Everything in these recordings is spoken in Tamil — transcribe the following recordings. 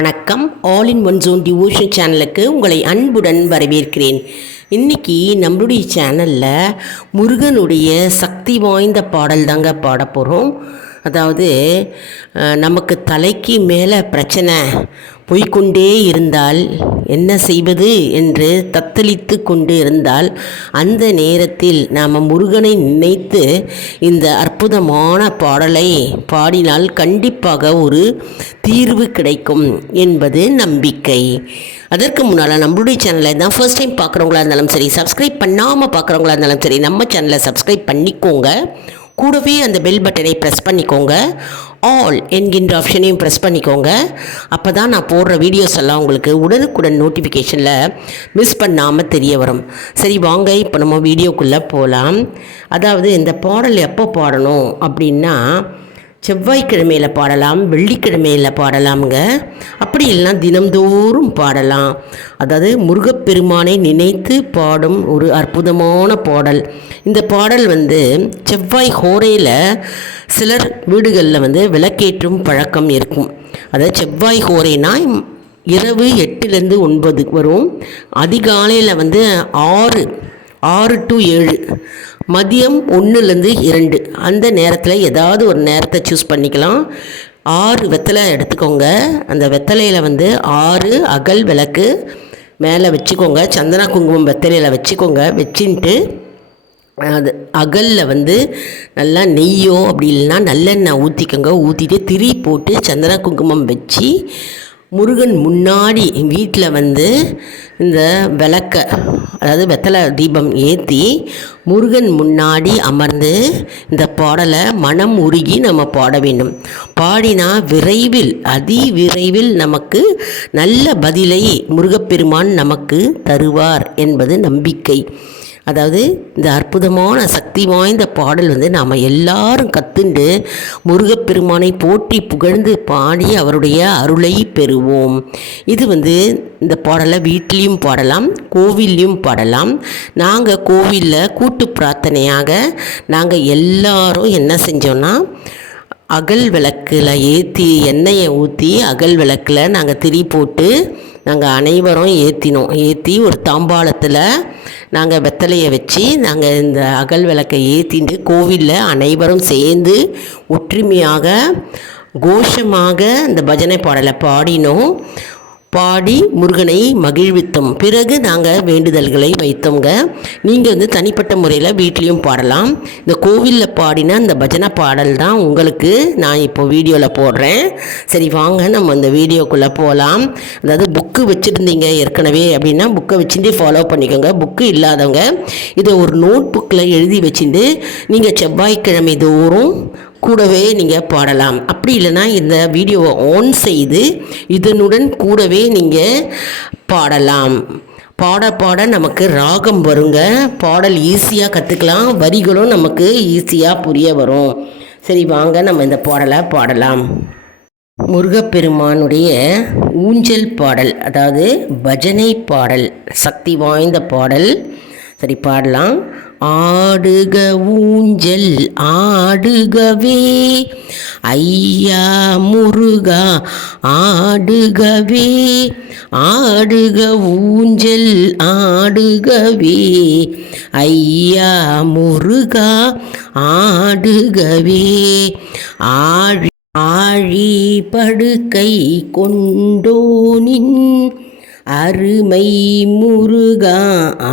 வணக்கம். All in one zone devotion சேனலுக்கு உங்களை அன்புடன் வரவேற்கிறேன். இன்றைக்கி நம்மளுடைய சேனலில் முருகனுடைய சக்தி வாய்ந்த பாடல் தாங்க பாட போகிறோம். அதாவது நமக்கு தலைக்கு மேலே பிரச்சனை போய்கொண்டே இருந்தால் என்ன செய்வது என்று தத்தளித்து கொண்டு இருந்தால் அந்த நேரத்தில் நாம் முருகனை நினைத்து இந்த அற்புதமான பாடலை பாடினால் கண்டிப்பாக ஒரு தீர்வு கிடைக்கும் என்பது நம்பிக்கை. அதற்கு முன்னால் நம்மளுடைய சேனலை தான் ஃபர்ஸ்ட் டைம் பார்க்குறவங்களா இருந்தாலும் சரி, சப்ஸ்கிரைப் பண்ணாமல் பார்க்குறவங்களா இருந்தாலும் சரி, நம்ம சேனலை சப்ஸ்கிரைப் பண்ணிக்கோங்க. கூடவே அந்த பெல் பட்டனை ப்ரெஸ் பண்ணிக்கோங்க. ஆல் என்கின்ற ஆப்ஷனையும் ப்ரெஸ் பண்ணிக்கோங்க. அப்போ தான் நான் போடுற வீடியோஸ் எல்லாம் உங்களுக்கு உடனுக்குடன் நோட்டிஃபிகேஷனில் மிஸ் பண்ணாமல் தெரிய வரும். சரி வாங்க, இப்போ நம்ம வீடியோக்குள்ளே போகலாம். அதாவது இந்த பாடல் எப்போ பாடணும் அப்படின்னா, செவ்வாய்க்கிழமையில் பாடலாம், வெள்ளிக்கிழமையில் பாடலாமுங்க. அப்படி இல்லைனா தினம்தோறும் பாடலாம். அதாவது முருகப்பெருமானை நினைத்து பாடும் ஒரு அற்புதமான பாடல். இந்த பாடல் செவ்வாய் ஹோரையில் சிலர் வீடுகளில் விளக்கேற்றும் பழக்கம் இருக்கும். அதாவது செவ்வாய் ஹோரைனா இரவு 8லேருந்து 9 வரும். அதிகாலையில் 6 to 7, மதியம் 1லேருந்து 2, அந்த நேரத்தில் ஏதாவது ஒரு நேரத்தை சூஸ் பண்ணிக்கலாம். 6 வெத்தலை எடுத்துக்கோங்க. அந்த வெத்தலையில் 6 அகல் விளக்கு மேலே வச்சுக்கோங்க. சந்தன குங்குமம் வெத்தலையில் வச்சுக்கோங்க. வச்சுட்டு அது அகலில் நல்லா நெய்யோ அப்படி இல்லைன்னா நல்லெண்ணெய் ஊற்றிக்கோங்க. ஊற்றிட்டு திரி போட்டு சந்தன குங்குமம் வச்சு முருகன் முன்னாடி வீட்டில் இந்த விளக்கை, அதாவது வெத்தலை தீபம் ஏற்றி முருகன் முன்னாடி அமர்ந்து இந்த பாடலை மனம் உருகி நம்ம பாட வேண்டும். பாடினா விரைவில், விரைவில் நமக்கு நல்ல பதிலை முருகப்பெருமான் நமக்கு தருவார் என்பது நம்பிக்கை. அதாவது இந்த அற்புதமான சக்தி வாய்ந்த பாடல் நாம் எல்லாரும் கற்றுண்டு முருகப்பெருமானை போற்றி புகழ்ந்து பாடி அவருடைய அருளை பெறுவோம். இது இந்த பாடலை வீட்லேயும் பாடலாம், கோவில்லையும் பாடலாம். நாங்கள் கோவிலில் கூட்டு பிரார்த்தனையாக நாங்கள் எல்லாரும் என்ன செஞ்சோன்னா, அகல் விளக்கில் எண்ணெயை ஊற்றி அகல் விளக்கில் நாங்கள் திரி போட்டு நாங்கள் அனைவரும் ஏற்றி ஒரு தாம்பாளத்தில் நாங்கள் வெத்தலையை வச்சு நாங்கள் இந்த அகல் விளக்கை ஏற்றிட்டு கோவிலில் அனைவரும் சேர்ந்து ஒற்றுமையாக கோஷமாக இந்த பஜனை பாடலை பாடி முருகனை மகிழ்வித்தோம். பிறகு நாங்கள் வேண்டுதல்களை வைத்தோங்க. நீங்கள் தனிப்பட்ட முறையில் வீட்லேயும் பாடலாம். இந்த கோவிலில் பாடின இந்த பஜனை பாடல் தான் உங்களுக்கு நான் இப்போ வீடியோவில் போடுறேன். சரி வாங்க நம்ம இந்த வீடியோக்குள்ளே போகலாம். அதாவது புக்கு வச்சுருந்தீங்க ஏற்கனவே அப்படின்னா புக்கை வச்சுட்டு ஃபாலோ பண்ணிக்கோங்க. புக்கு இல்லாதவங்க இதை ஒரு நோட் புக்கில் எழுதி வச்சுட்டு நீங்கள் செவ்வாய்க்கிழமை தோறும் கூடவே நீங்கள் பாடலாம். அப்படி இல்லைன்னா இந்த வீடியோவை ஆன் செய்து இதனுடன் கூடவே நீங்கள் பாடலாம். பாட நமக்கு ராகம் வருங்க. பாடல் ஈஸியாக கற்றுக்கலாம். வரிகளும் நமக்கு ஈஸியாக புரிய வரும். சரி வாங்க நம்ம இந்த பாடலை பாடலாம். முருகப்பெருமானுடைய ஊஞ்சல் பாடல், அதாவது பஜனை பாடல், சக்தி வாய்ந்த பாடல். சரி பாடலாம். ஆடுக ஊஞ்சல் ஆடுகவே ஐயா முருகா ஆடுகவே, ஆடுக ஊஞ்சல் ஆடுகவே ஐயா முருகா ஆடுகவே, ஆழி படுக்கை கொண்டோனின் அருமை முருகா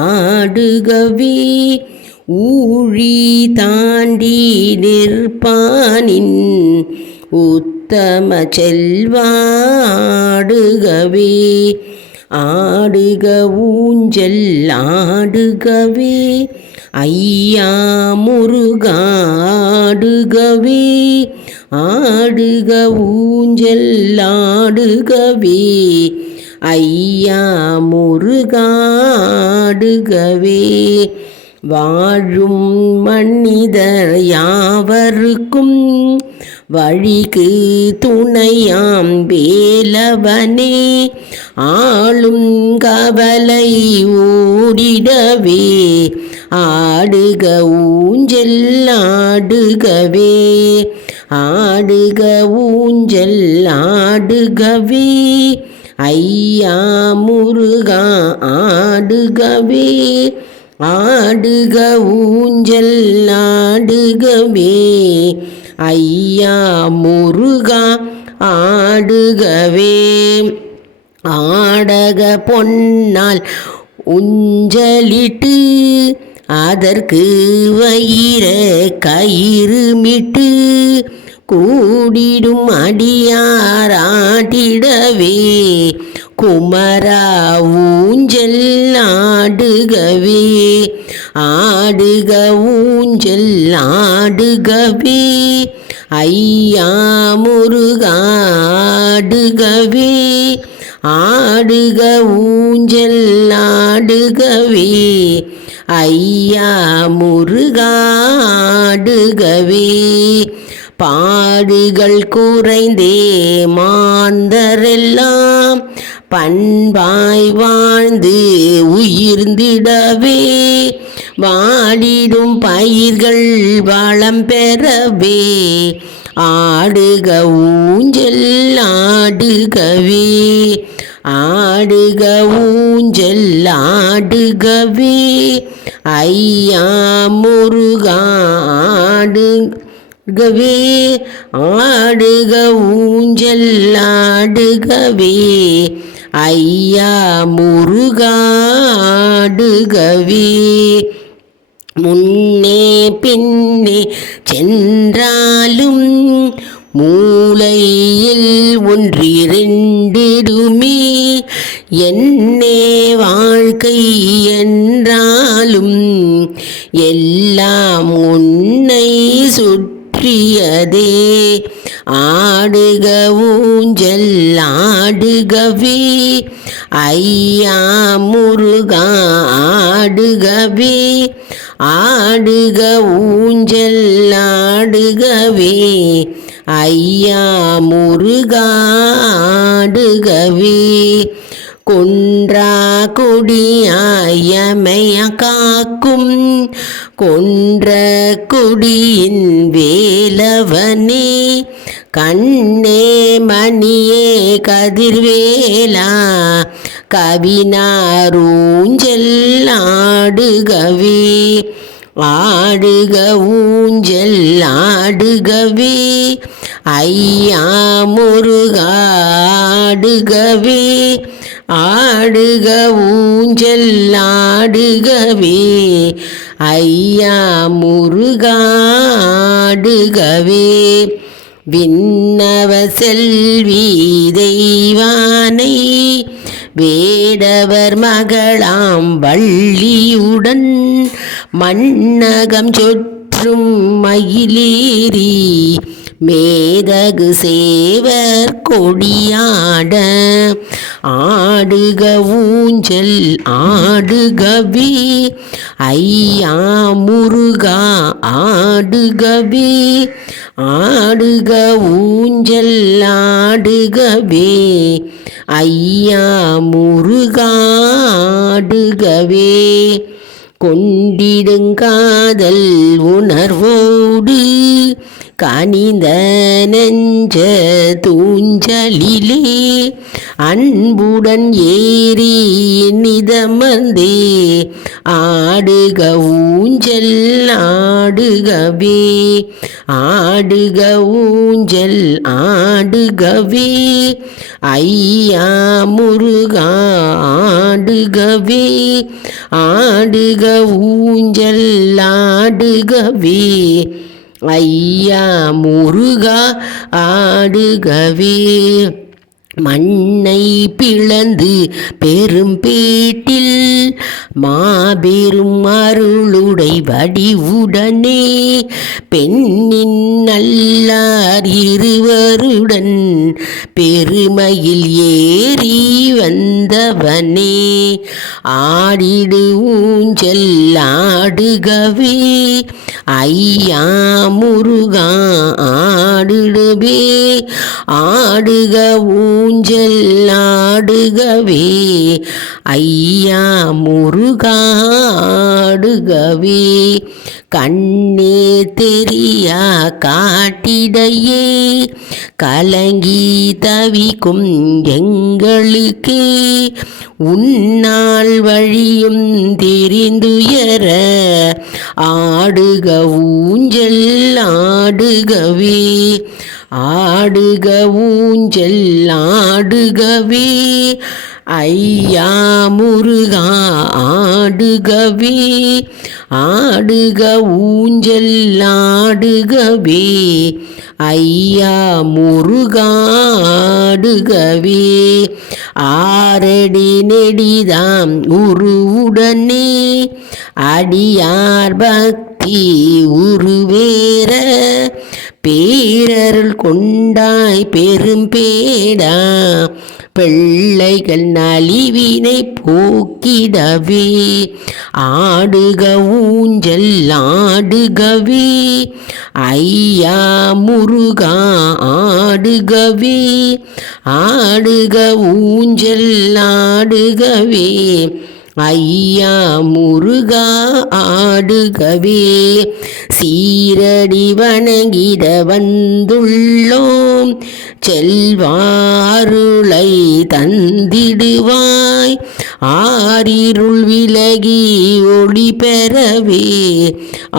ஆடுகவே, ஊழி தாண்டி நிற்பானின் உத்தம செல்வா ஆடுகவே, ஆடுக ஊஞ்சல் ஆடுகவே ஐயா முருகா ஆடுகவே, ஆடுக ஊஞ்சல் ஆடுகவே ஐயா முருகா ஆடுகவே, வாழும் மனிதர் யாவருக்கும் வழிக்கு துணையாம் வேலவனே, ஆளும் கவலை ஓடிடவே ஆடுக ஊஞ்சல் ஆடுகவே, ஆடுக ஊஞ்சல் ஆடுகவே ஐயா முருகா ஆடுகவே ஆடுக ஊஞ்சல் ஆடுகவே ஐயா முருகா ஆடுகவே ஆடக பொன்னால் ஊஞ்சலிட்டு அதற்கு வைர கயிறுமிட்டு கூடிடும் அடியாராட்டிடவே குமரா ஊஞ்சல் ஆடுகவே ஆடுக ஊஞ்சல் ஆடுகவே ஐயா முருகா ஆடுகவே ஆடுக ஊஞ்சல் ஆடுகவே ஐயா முருகா ஆடுகவே பாடுகள் குறைந்தே மாந்தரெல்லாம் பண்பாய் வாழ்ந்து உயிர்ந்திடவே வாடிடும் பயிர்கள் வளம் பெறவே ஆடுக ஊஞ்சல் ஆடுகவே ஆடுக ஊஞ்சல் ஆடுகவே ஐயா முருகா ஆடுகவே ஆடுக ஊஞ்சல் ஆடுகவே ஐயா முருகா ஆடுகவே முன்னே பின்னே சென்றாலும் மூலையில் ஒன்றிரண்டிடுமே என்னே வாழ்க்கை என்றாலும் எல்லாம் உன்னை சுற்றியதே ஆடுக ஊஞ்சல் ஆடுகவே ஐயா முருகா ஆடுகவே ஆடுக ஊஞ்சல் ஆடுகவே ஐயா முருகா ஆடுகவே கொன்றா கொடியாயமைய காக்கும் கொன்ற கொடியின் வேலவனே கண்ணே மணியே கதிர்வேலா கவினாரூஞ்சல் ஆடுகவே ஆடுக ஊஞ்சல் ஆடுகவே ஐயா முருகா ஆடுகவே ஆடுக ஊஞ்சல் ஆடுகவே ஐயா முருகா ஆடுகவே விண்ணவ செல்வி தெய்வானை வேடவர் மகளாம் வள்ளியுடன் மண்ணகம் சொற்றும் மயிலேறி மேதகு சேவர் கொடியாட ஆடுக ஊஞ்சல் ஆடுகவே ஐயா முருகா ஆடுகவே ஆடுக ஊஞ்சல் ஆடுகவே ஐயா முருகா ஆடுகவே கொண்டிடுங்காதல் உணர்வோடு கனிந்த நெஞ்ச தூஞ்சலிலே அன்புடன் ஏறி நிதமர்ந்தே ஆடுக ஊஞ்சல் ஆடுகவே ஆடுக ஊஞ்சல் ஆடுகவே ஐயா முருகா ஆடுகவே ஆடுக ஊஞ்சல் ஆடுகவே ஐயா முருகா ஆடுகவே மண்ணை பிளந்து பெரும்பேட்டில் மாபெரும் அருளுடை வடிவுடனே பெண்ணின் நல்லார் இருவருடன் பெருமையில் ஏறி வந்தவனே ஆடிடு ஊஞ்சல் ஆடுகவே ஐயா முருகா ஆடுடுவே ஆடுக ஊஞ்சல் ஆடுகவே ஐயா முருகா ஆடுகவே கண்ணே தெரியா காட்டிடையே கலங்கி தவிக்கும் எங்களுக்கே உன்னால் வழியும் தெரிந்துயர ஆடுக ஊஞ்சல் ஆடுகவே ஆடுக ஊஞ்சல் ஆடுகவே ஐயா முருகா ஆடுகவே ஆடுக ஊஞ்சல் ஆடுகவே ஐயா முருகா ஆடுகவே ஆரடி நெடிதாம் உருவுடனே அடியார் பக்தி உருவேற பேரருள் கொண்டாய் பெரும் பேடா பிள்ளைகள் நலிவினை போக்கிடவே ஆடுக ஊஞ்சல் ஆடுகவே ஐயா முருகா ஆடுகவே ஆடுக ஊஞ்சல் ஆடுகவே ஐயா முருகா ஆடுகவே சீரடி வணங்கிட வந்துள்ளோம் செல்வாருளை தந்திடுவாய் ஆரிருள் விலகி ஒளி பெறவே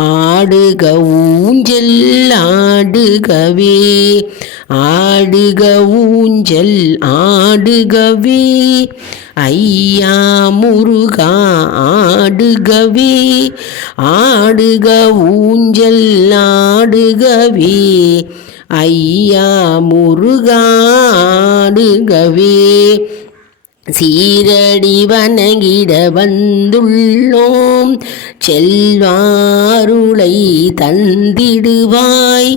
ஆடுக ஊஞ்சல் ஆடுகவே ஆடுக ஊஞ்சல் ஆடுகவே ஐயா முருகா ஆடுகவே ஆடுக ஊஞ்சல் ஆடுகவே ஐயா முருகா ஆடுகவே சீரடி வணங்கிட வந்துள்ளோம் செல்வாருளை தந்திடுவாய்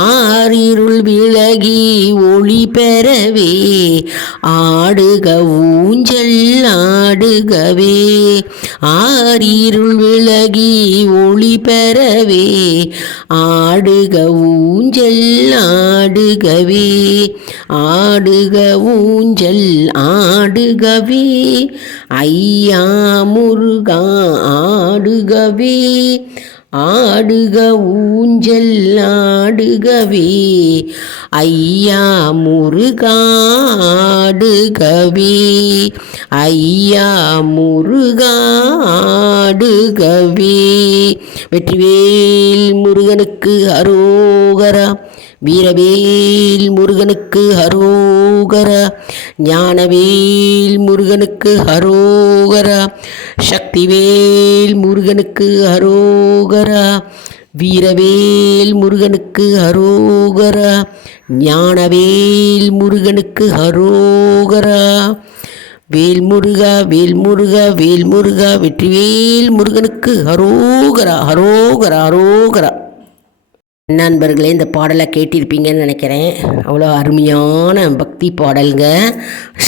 ஆரிருள் விலகி ஒளி பெறவே ஆடுக ஊஞ்சல் ஆடுகவே ஆரிருள் விலகி ஒளி பெறவே ஆடுக ஊஞ்சல் ஆடுகவே ஆடுக ஊஞ்சல் ஆடுகவே ஐயா முருகா ஆடுகவே ஆடுக ஊஞ்சல் ஆடுகவே ஐயா முருகா ஆடுகவே ஐயா முருகா ஆடுகவே. வெற்றிவேல் முருகனுக்கு அரோகரா, வீரவேல் முருகனுக்கு அரோகரா, ஞானவேல் முருகனுக்கு அரோகரா, சக்திவேல் முருகனுக்கு அரோகரா, வீரவேல் முருகனுக்கு அரோகரா, ஞானவேல் முருகனுக்கு அரோகரா. வேல் முருகா வேல் முருகா வேல் முருகா வெற்றிவேல் முருகனுக்கு அரோகரா அரோகரா அரோகரா. நண்பர்களே, இந்த பாடலை கேட்டிருப்பீங்கன்னு நினைக்கிறேன். அவ்வளோ அருமையான பக்தி பாடலுங்க,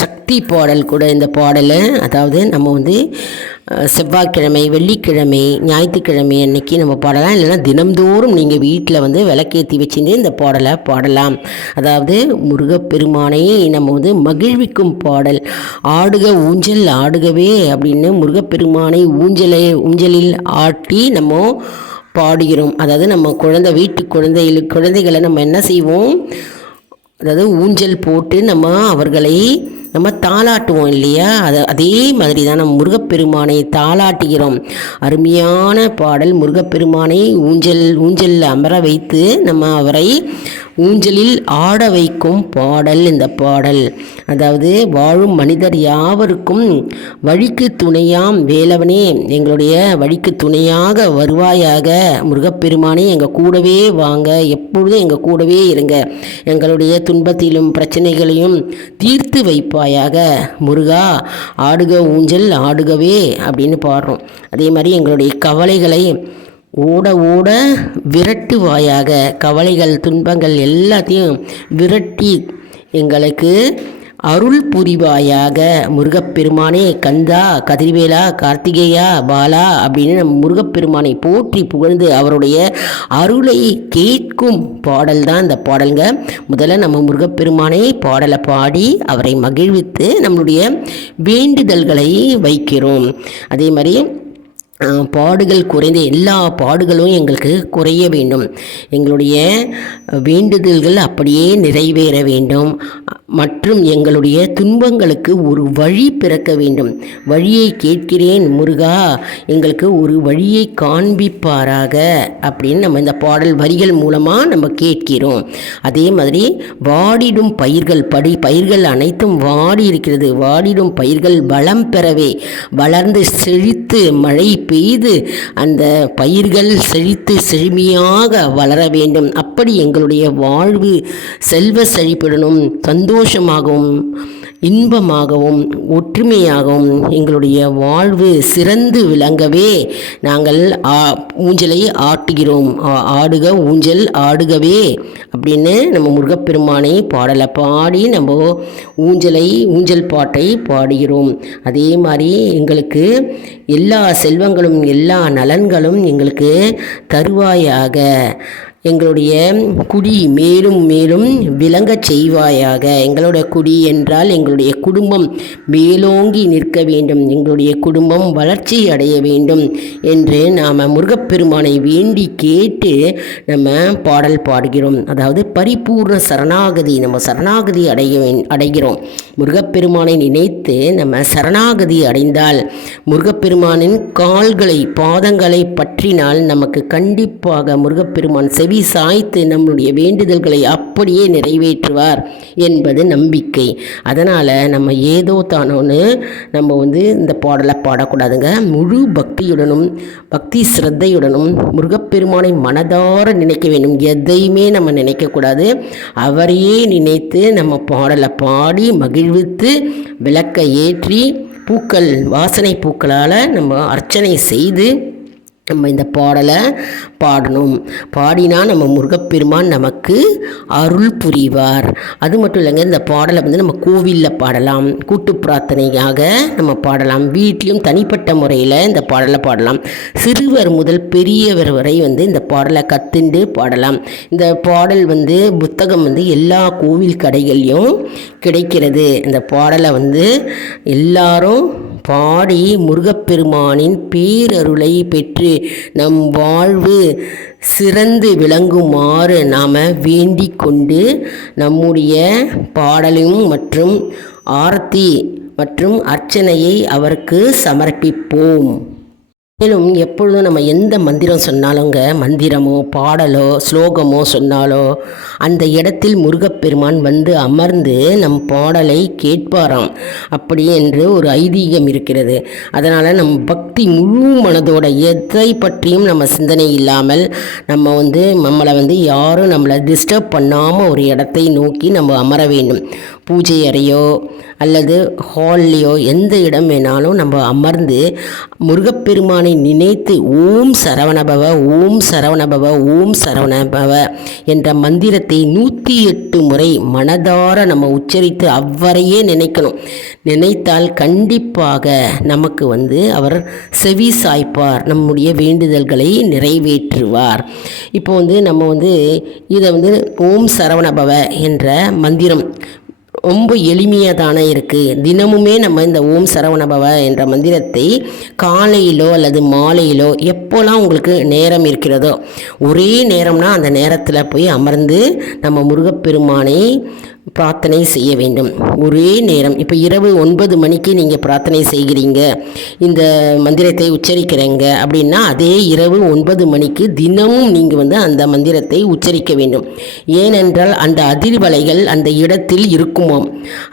சக்தி பாடல் கூட இந்த பாடல். அதாவது நம்ம செவ்வாய்க்கிழமை, வெள்ளிக்கிழமை, ஞாயிற்றுக்கிழமை அன்னைக்கு நம்ம பாடலாம். இல்லைன்னா தினம்தோறும் நீங்கள் வீட்டில் விளக்கேற்றி வச்சுட்டு இந்த பாடலை பாடலாம். அதாவது முருகப்பெருமானை நம்ம மகிழ்விக்கும் பாடல். ஆடுக ஊஞ்சல் ஆடுகவே அப்படின்னு முருகப்பெருமானை ஊஞ்சலில் ஆட்டி நம்ம பாடுகிறோம். அதாவது நம்ம வீட்டு குழந்தைகளை நம்ம என்ன செய்வோம், அதாவது ஊஞ்சல் போட்டு அவர்களை தாளாட்டுவோம் இல்லையா. அதே மாதிரி தான் நம்ம முருகப்பெருமானை தாளாட்டுகிறோம். அருமையான பாடல். முருகப்பெருமானை ஊஞ்சலில் அமர வைத்து அவரை ஊஞ்சலில் ஆட வைக்கும் பாடல் இந்த பாடல். அதாவது வாழும் மனிதர் யாவருக்கும் வழிக்கு துணையாம் வேலவனே, எங்களுடைய வழிக்கு துணையாக வருவாயாக. முருகப்பெருமானே, எங்கள் கூடவே வாங்க, எப்பொழுதும் எங்கள் கூடவே இருங்க, எங்களுடைய துன்பத்திலும் பிரச்சனைகளையும் தீர்த்து வைப்பாயாக. முருகா ஆடுக ஊஞ்சல் ஆடுகவே அப்படின்னு பாடுறோம். அதே மாதிரி எங்களுடைய கவலைகளை ஓட ஓட விரட்டுவாயாக. கவலைகள் துன்பங்கள் எல்லாத்தையும் விரட்டி எங்களுக்கு அருள் புரிவாயாக. முருகப்பெருமானே, கந்தா, கதிர்வேலா, கார்த்திகேயா, பாலா அப்படின்னு நம்ம முருகப்பெருமானை போற்றி புகழ்ந்து அவருடைய அருளை கேட்கும் பாடல் தான் இந்த பாடலுங்க. முதல்ல நம்ம முருகப்பெருமானை பாடலை பாடி அவரை மகிழ்வித்து நம்மளுடைய வேண்டுதல்களை வைக்கிறோம். அதே மாதிரி பாடுகள் குறைந்த எல்லா பாடுகளும் எங்களுக்கு குறைய வேண்டும். எங்களுடைய வேண்டுதல்கள் அப்படியே நிறைவேற வேண்டும். மற்றும் எங்களுடைய துன்பங்களுக்கு ஒரு வழி பிறக்க வேண்டும். வழியை கேட்கிறேன் முருகா, எங்களுக்கு ஒரு வழியை காண்பிப்பாராக அப்படின்னு நம்ம இந்த பாடல் வரிகள் மூலமாக நம்ம கேட்கிறோம். அதே மாதிரி வாடிடும் பயிர்கள் பயிர்கள் அனைத்தும் வாடி இருக்கிறது. வாடிடும் பயிர்கள் வளம் பெறவே வளர்ந்து செழித்து மழை பெய்து அந்த பயிர்கள் செழித்து செழுமையாக வளர வேண்டும். அப்படி எங்களுடைய வாழ்வு செல்வ செழிப்புடனும் சந்தோஷமாகவும் இன்பமாகவும் ஒற்றுமையாகவும் எங்களுடைய வாழ்வு சிறந்து விளங்கவே நாங்கள் ஊஞ்சலை ஆட்டுகிறோம். ஆடுக ஊஞ்சல் ஆடுகவே அப்படின்னு நம்ம முருகப்பெருமானை பாடலை பாடி நம்ம ஊஞ்சல் பாட்டை பாடுகிறோம். அதே மாதிரி எங்களுக்கு எல்லா செல்வங்களும் எல்லா நலன்களும் எங்களுக்கு தருவாயாக. எங்களுடைய குடி மேலும் மேலும் விளங்கச் செய்வாயாக. எங்களுடைய குடி என்றால் எங்களுடைய குடும்பம் மேலோங்கி நிற்க வேண்டும், எங்களுடைய குடும்பம் வளர்ச்சி அடைய வேண்டும் என்று நாம் முருகப்பெருமானை வேண்டி கேட்டு நம்ம பாடல் பாடுகிறோம். அதாவது பரிபூர்ண சரணாகதி, நம்ம சரணாகதி அடைகிறோம். முருகப்பெருமானை நினைத்து நம்ம சரணாகதி அடைந்தால் முருகப்பெருமானின் பாதங்களை பற்றினால் நமக்கு கண்டிப்பாக முருகப்பெருமான் செவி சாய்த்து நம்முடைய வேண்டுதல்களை அப்படியே நிறைவேற்றுவார் என்பது நம்பிக்கை. அதனால் நம்ம ஏதோ தானோன்னு நம்ம இந்த பாடலை பாடக்கூடாதுங்க. முழு பக்தியுடனும் பக்தி சிரத்தையுடனும் முருகப்பெருமானை மனதார நினைக்க வேண்டும். எதையுமே நம்ம நினைக்கக்கூடாது. அவரையே நினைத்து நம்ம பாடலை பாடி மகிழ்வித்து விளக்கை ஏற்றி வாசனை பூக்களால் நம்ம அர்ச்சனை செய்து நம்ம இந்த பாடலை பாடணும். பாடினா நம்ம முருகப்பெருமான் நமக்கு அருள் புரிவார். அது மட்டும் இல்லைங்க, இந்த பாடலை நம்ம கோவிலில் பாடலாம், கூட்டு பிரார்த்தனையாக நம்ம பாடலாம், வீட்லேயும் தனிப்பட்ட முறையில் இந்த பாடலை பாடலாம். சிறுவர் முதல் பெரியவர் வரை இந்த பாடலை கற்றுண்டு பாடலாம். இந்த பாடல் புத்தகம் எல்லா கோவில் கடைகள்லையும் கிடைக்கிறது. இந்த பாடலை எல்லாரும் பாடி முருகப்பெருமானின் பேரருளை பெற்று நம் வாழ்வு சிறந்து விளங்குமாறு நாம் வேண்டிக் கொண்டு நம்முடைய பாடலும் மற்றும் ஆரத்தி மற்றும் அர்ச்சனையை அவருக்கு சமர்ப்பிப்போம். மேலும் எப்பொழுதும் நம்ம எந்த மந்திரம் சொன்னாலுங்க, மந்திரமோ பாடலோ ஸ்லோகமோ சொன்னாலோ அந்த இடத்தில் முருகப்பெருமான் அமர்ந்து நம் பாடலை கேட்பாராம். அப்படி என்று ஒரு ஐதீகம் இருக்கிறது. அதனால் நம் பக்தி முழு மனதோட எதை பற்றியும் நம்ம சிந்தனை இல்லாமல் நம்ம நம்மளை யாரும் நம்மளை டிஸ்டர்ப் பண்ணாமல் ஒரு இடத்தை நோக்கி நம்ம அமர வேண்டும். பூஜை அறையோ அல்லது ஹால்லையோ எந்த இடம் வேணாலும் நம்ம அமர்ந்து முருகப்பெருமானை நினைத்து ஓம் சரவணபவ ஓம் சரவணபவ ஓம் சரவணபவ என்ற மந்திரத்தை 108 முறை மனதார நம்ம உச்சரித்து அவரையே நினைக்கணும். நினைத்தால் கண்டிப்பாக நமக்கு அவர் செவி சாய்ப்பார், நம்முடைய வேண்டுதல்களை நிறைவேற்றுவார். இப்போ நம்ம இதை ஓம் சரவணபவ என்ற மந்திரம் ரொம்ப எளிமையாக தானே இருக்குது. தினமுமே நம்ம இந்த ஓம் சரவணபவ என்ற மந்திரத்தை காலையிலோ அல்லது மாலையிலோ எப்போலாம் உங்களுக்கு நேரம் இருக்கிறதோ ஒரே நேரம்னா அந்த நேரத்தில் போய் அமர்ந்து நம்ம முருகப்பெருமானை பிரார்த்தனை செய்ய வேண்டும். ஒரே நேரம். இப்போ இரவு 9 மணிக்கு நீங்கள் பிரார்த்தனை செய்கிறீங்க, இந்த மந்திரத்தை உச்சரிக்கிறீங்க அப்படின்னா அதே இரவு 9 மணிக்கு தினமும் நீங்கள் அந்த மந்திரத்தை உச்சரிக்க வேண்டும். ஏனென்றால் அந்த அதிர்வலைகள் அந்த இடத்தில் இருக்குமாம்.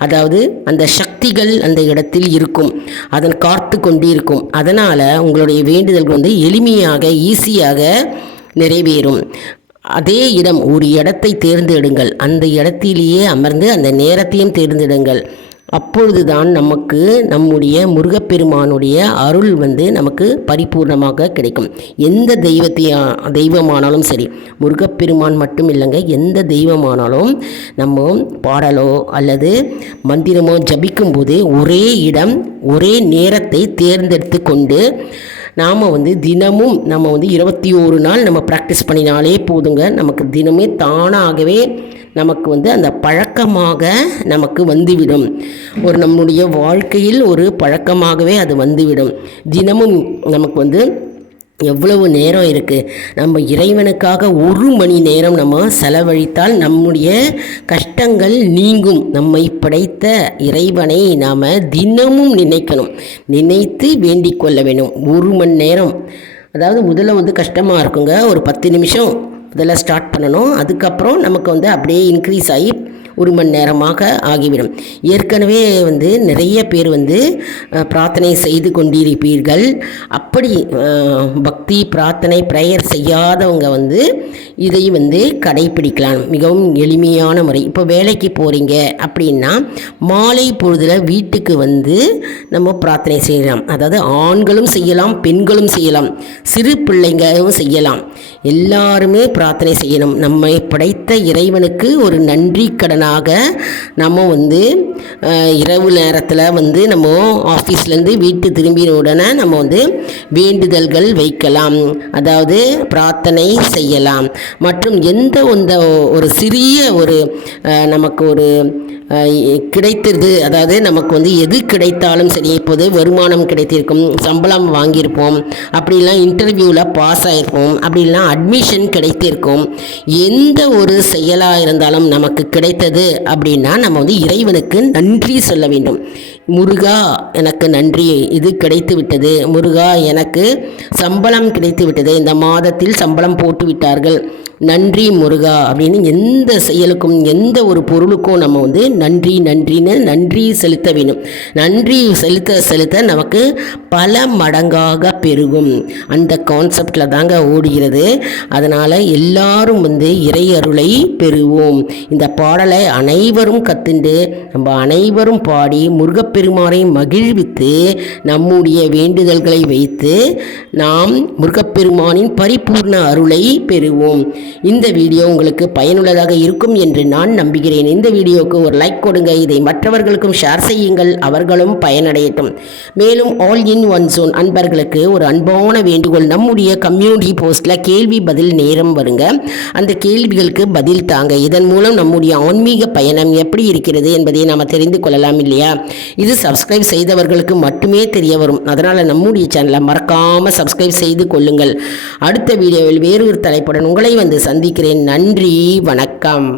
அதாவது அந்த சக்திகள் அந்த இடத்தில் இருக்கும், அதன் காத்து கொண்டு இருக்கும். அதனால் உங்களுடைய வேண்டுதல் எளிமையாக ஈஸியாக நிறைவேறும். அதே இடம் ஒரு இடத்தை தேர்ந்தெடுங்கள், அந்த இடத்திலேயே அமர்ந்து அந்த நேரத்தையும் தேர்ந்தெடுங்கள். அப்பொழுதுதான் நமக்கு நம்முடைய முருகப்பெருமானுடைய அருள் நமக்கு பரிபூர்ணமாக கிடைக்கும். எந்த தெய்வமானாலும் சரி, முருகப்பெருமான் மட்டும் இல்லைங்க, எந்த தெய்வமானாலும் நம்ம பாடலோ அல்லது மந்திரமோ ஜபிக்கும்போது ஒரே இடம் ஒரே நேரத்தை தேர்ந்தெடுத்து கொண்டு நாம் தினமும் நம்ம 21 நாள் நம்ம ப்ராக்டிஸ் பண்ணினாலே போதுங்க. நமக்கு தினமே தானாகவே நமக்கு அந்த பழக்கமாக நமக்கு வந்துவிடும். நம்முடைய வாழ்க்கையில் ஒரு பழக்கமாகவே அது வந்துவிடும். தினமும் நமக்கு எவ்வளவு நேரம் இருக்குது. நம்ம இறைவனுக்காக 1 மணி நேரம் நம்ம செலவழித்தால் நம்முடைய கஷ்டங்கள் நீங்கும். நம்மை படைத்த இறைவனை நாம் தினமும் நினைக்கணும், நினைத்து வேண்டிக் கொள்ள வேண்டும். 1 மணி நேரம், அதாவது முதல்ல கஷ்டமாக இருக்குங்க. ஒரு 10 நிமிஷம் முதல்ல ஸ்டார்ட் பண்ணணும். அதுக்கப்புறம் நமக்கு அப்படியே இன்க்ரீஸ் ஆகி 1 மணி நேரமாக ஆகிவிடும். ஏற்கனவே நிறைய பேர் பிரார்த்தனை செய்து கொண்டிருப்பீர்கள். அப்படி பக்தி பிரார்த்தனை ப்ரேயர் செய்யாதவங்க இதை கடைப்பிடிக்கலாம். மிகவும் எளிமையான முறை. இப்போ வேலைக்கு போகிறீங்க அப்படின்னா மாலை பொழுதில் வீட்டுக்கு நம்ம பிரார்த்தனை செய்யலாம். அதாவது ஆண்களும் செய்யலாம், பெண்களும் செய்யலாம், சிறு பிள்ளைங்களும் செய்யலாம். எல்லாருமே பிரார்த்தனை செய்யணும். நம்மை படைத்த இறைவனுக்கு ஒரு நன்றி கடனாக நம்ம இரவு நேரத்தில் நம்ம ஆஃபீஸ்லேருந்து வீட்டு திரும்பின உடனே நம்ம வேண்டுதல்கள் வைக்கலாம், அதாவது பிரார்த்தனை செய்யலாம். மற்றும் எந்த ஒரு சிறிய நமக்கு கிடைத்தது, அதாவது நமக்கு எது கிடைத்தாலும் சரி, இப்போது வருமானம் கிடைத்திருக்கும், சம்பளம் வாங்கியிருப்போம், அப்படிலாம் இன்டர்வியூவில் பாஸ் ஆகிருப்போம், அப்படிலாம் அட்மிஷன் கிடைத்திருக்கும். எந்த ஒரு செயலாக இருந்தாலும் நமக்கு கிடைத்தது அப்படின்னா நம்ம இறைவனுக்கு நன்றி சொல்ல வேண்டும். முருகா எனக்கு நன்றி, இது கிடைத்து விட்டது. முருகா எனக்கு சம்பளம் கிடைத்து விட்டது, இந்த மாதத்தில் சம்பளம் போட்டு விட்டார்கள், நன்றி முருகா அப்படின்னு எந்த செயலுக்கும் எந்த ஒரு பொருளுக்கும் நம்ம நன்றின்னு நன்றி செலுத்த வேண்டும். நன்றி செலுத்த செலுத்த நமக்கு பல மடங்காக பெருகும். அந்த கான்செப்டில் தாங்க ஓடுகிறது. அதனால் எல்லாரும் இறை அருளை பெறுவோம். இந்த பாடலை அனைவரும் கற்றுண்டு நம்ம அனைவரும் பாடி முருகப்பெருமானை மகிழ்வித்து நம்முடைய வேண்டுதல்களை வைத்து நாம் முருகப்பெருமானின் பரிபூர்ண அருளை பெறுவோம். இந்த வீடியோ உங்களுக்கு பயனுள்ளதாக இருக்கும் என்று நான் நம்புகிறேன். இந்த வீடியோவுக்கு ஒரு லைக் கொடுங்க. இதை மற்றவர்களுக்கும் ஷேர் செய்யுங்கள், அவர்களும் பயனடையட்டும். மேலும் ஆல் இன் ஒன் ஜோன் அன்பர்களுக்கு ஒரு அன்பான வேண்டுகோள். நம்முடைய கம்யூனிட்டி போஸ்ட்டில் கேள்வி பதில் நேரம் வருங்க. அந்த கேள்விகளுக்கு பதில் தாங்க. இதன் மூலம் நம்முடைய ஆன்மீக பயணம் எப்படி இருக்கிறது என்பதை நாம் தெரிந்து கொள்ளலாம் இல்லையா? இது சப்ஸ்கிரைப் செய்தவர்களுக்கு மட்டுமே தெரிய வரும். அதனால் நம்முடைய சேனலை மறக்காமல் சப்ஸ்கிரைப் செய்து கொள்ளுங்கள். அடுத்த வீடியோவில் வேறொரு தலைப்புடன் உங்களை சந்திக்கிறேன். நன்றி, வணக்கம்.